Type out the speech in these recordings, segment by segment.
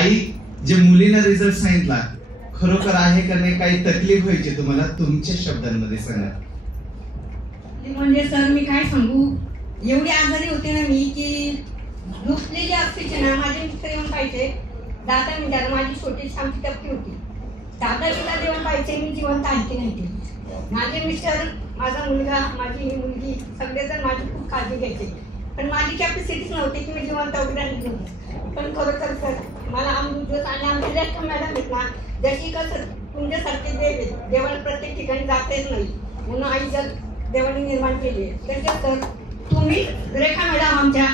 आई, जे मुलीनं रिझल्ट सांगितला खरोखर आहे का नाही, काही तकलीफ व्हायची तुम्हाला, तुमच्या शब्दांमध्ये सांगा. म्हणजे सर मी काय सांगू, एवढी आजारी होते ना मी की झोपलेली असते ना. माझे मित्र येऊन पाहिजे 10 मिनिटाला, माझी छोटीशी आमची टप्पी होती, 10 मिनिटात येऊन पाहिजे, मी जिवंत आणखी नाही. माझे मिस्टर, माझा मुलगा, माझी मुलगी सगळेजण माझी खूप काळजी घ्यायचे, पण माझी कॅपॅसिटीच नव्हती की मी जिवंत वगैरे आणली नव्हती. पण खरोखर सर मला अमृत आणि आमची रेखा मॅडम आहेत ना, जशी कसं तुमच्यासारखे देव आहेत, देवाला प्रत्येक ठिकाणी जाता येत नाही म्हणून आई जर देवाने निर्माण केली आहे. त्याच्यात सर तुम्ही रेखा मॅडम आमच्या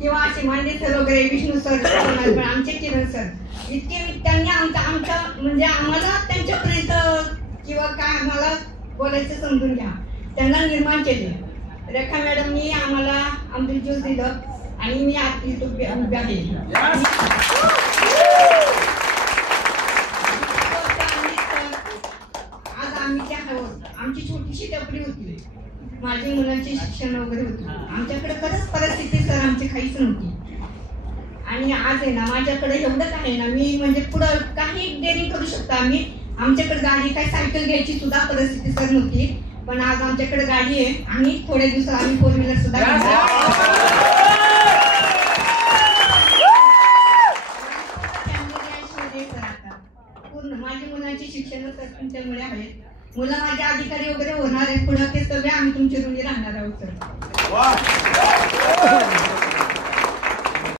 किंवा असे मांडे सर वगैरे, विष्णू सर, आमचे किरण सर, इतके त्यांनी आमच्या म्हणजे आम्हाला त्यांच्यापर्यंत किंवा काय आम्हाला बोलायचं समजून घ्या, त्यांना निर्माण केले. रेखा मॅडमनी आम्हाला अमृत ज्यूस दिलं आणि मी आज इथं उभी आहे. आज आम्ही त्या आमची छोटीशी टपरी होती, माझी मुलांचे शिक्षण वगैरे होते, आमच्याकडे खरंच परिस्थिती सर आमची काहीच नव्हती. आणि आज आहे ना माझ्याकडे एवढं काय ना, मी म्हणजे पुढं काही डेअरिंग करू शकतो आम्ही. आमच्याकडे गाडी काय सायकल घ्यायची सुद्धा परिस्थिती सर नव्हती, पण आज आमच्याकडे गाडी आहे आणि थोड्या दिवसात आम्ही 4 व्हीलर सुद्धा पूर्ण. माझ्या मुलांची शिक्षण तर तुमच्यामुळे आहेत, मुलं माझे अधिकारी वगैरे होणार आहेत पुढे, ते सगळे आम्ही तुमच्या ऋणी राहणार आहोत सर.